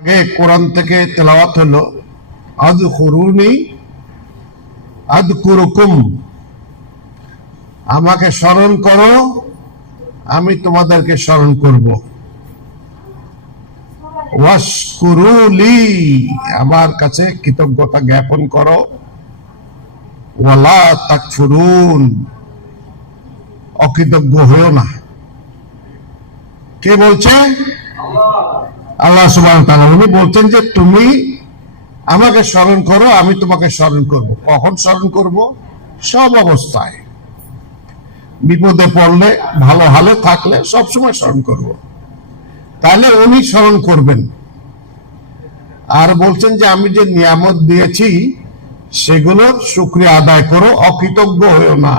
আগে কোরআন থেকে তেলাওয়াত হলো আযকুরুনি আযকুরুকুম, আমাকে স্মরণ করো আমি তোমাদেরকে স্মরণ করব। ওয়াশকুরুলি, আমার কাছে কৃতজ্ঞতা জ্ঞাপন করো। ওয়ালা তাকফুরুন, অকৃতজ্ঞ হয়েও না। কে বলছে? আল্লাহ সুবহানাহু ওয়া তাআলা। উনি বলছেন যে তুমি আমাকে স্মরণ করো আমি তোমাকে স্মরণ করব। কখন স্মরণ করব? সব অবস্থায়, বিপদে পড়লে, ভালো হালে থাকলে সবসময় স্মরণ করব। তাহলে উনি স্মরণ করবেন। আর বলছেন যে আমি যে নিয়ামত দিয়েছি সেগুলোর শুকরিয়া আদায় করো, অকৃতজ্ঞ হয়েও না।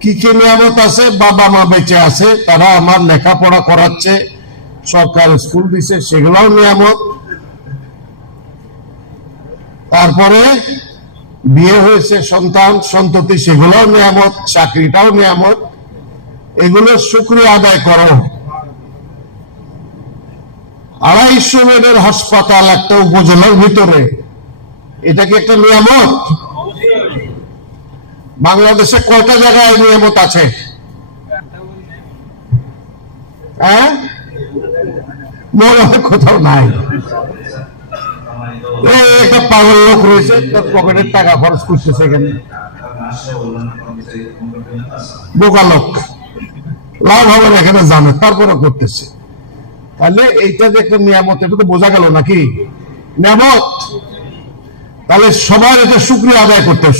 কি কি নিয়ামত আছে? বাবা মা বেঁচে আছে, তারা আমার লেখাপড়া করাচ্ছে, সরকার স্কুল দিছে, সেগুলোও নিয়ামত। তারপরে বিয়ে হয়েছে, সন্তান সন্ততি, সেগুলোও নিয়ামত, চাকরিটাও নিয়ামত। এগুলো শুকরিয়া আদায় করো। 250 বেডের হাসপাতাল একটা উপজেলার ভিতরে, এটা কি একটা নিয়ামত? বাংলাদেশে কয়টা জায়গায় নিয়ামত আছে? হ্যাঁ, মনে হয় কোথাও নাই। একটা পাগল লোক রয়েছে, তার পকেটের টাকা খরচ করতেছে এখানে, বোকা লোক, লাভ হবে না এখানে জানে, তারপরে করতেছে। তাহলে এইটা যে একটা নিয়ামত, এটা তো বোঝা গেল নাকি নিয়ামত? তাহলে সবার এটা শুকরিয়া আদায় করতে হবে।